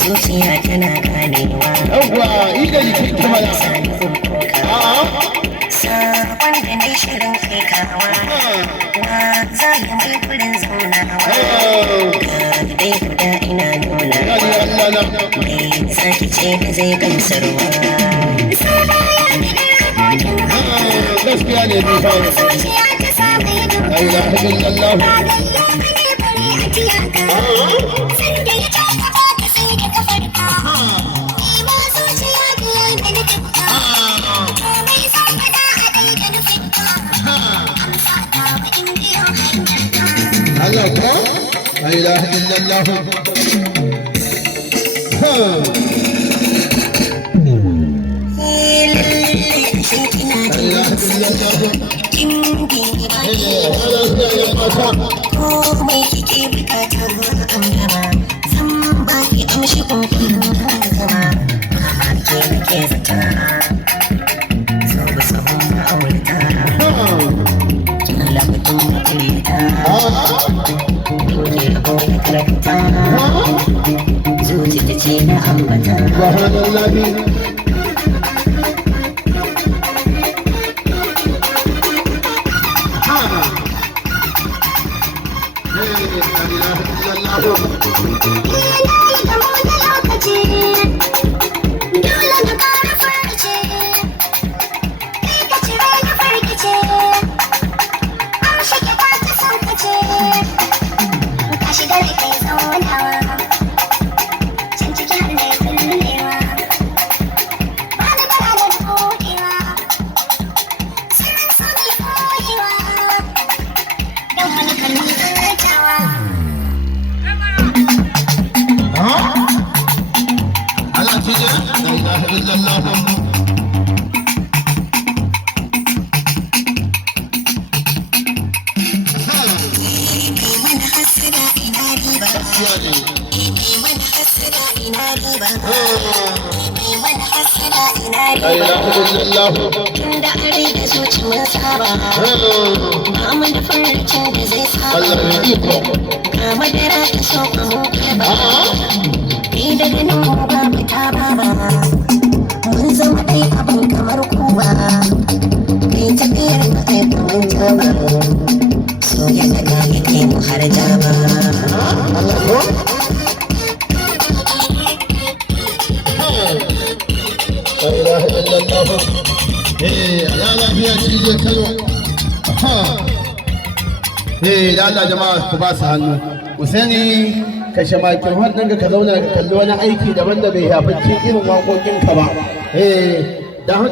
zuciya tana ganewa. yawwa ida jikin ki mana Sakon da na shirin fikawa wa za ya mai gurin zaunawa. Dai guda ina nuna mai sake ce da zai gamsarwa. gaskiya ne bi fa la ilaha illallah Allah ko la ilaha illallah komai kike bukata an gama zan baki amshi kokarin zama ke nake zata sabu sabon ma'aurata labatun makulita doke gobe karanta zuci ta ce na ambata Tunda are da zuci mun saba ba mu da farcin da zai saba ga madara ta so mu ba ni da ganin mu babu ta baba mun zama dai abin kamar kuwa kai tafiyar ka kai mun jaba so ya daga yake mu har jaba la ilaha illallah ya lafiya cije kano da Allah jama'a ku ba su hannu Usaini kashe makin wannan ka zauna ka kalli wani aiki daban da bai yafi cikin irin waƙoƙinka ba dan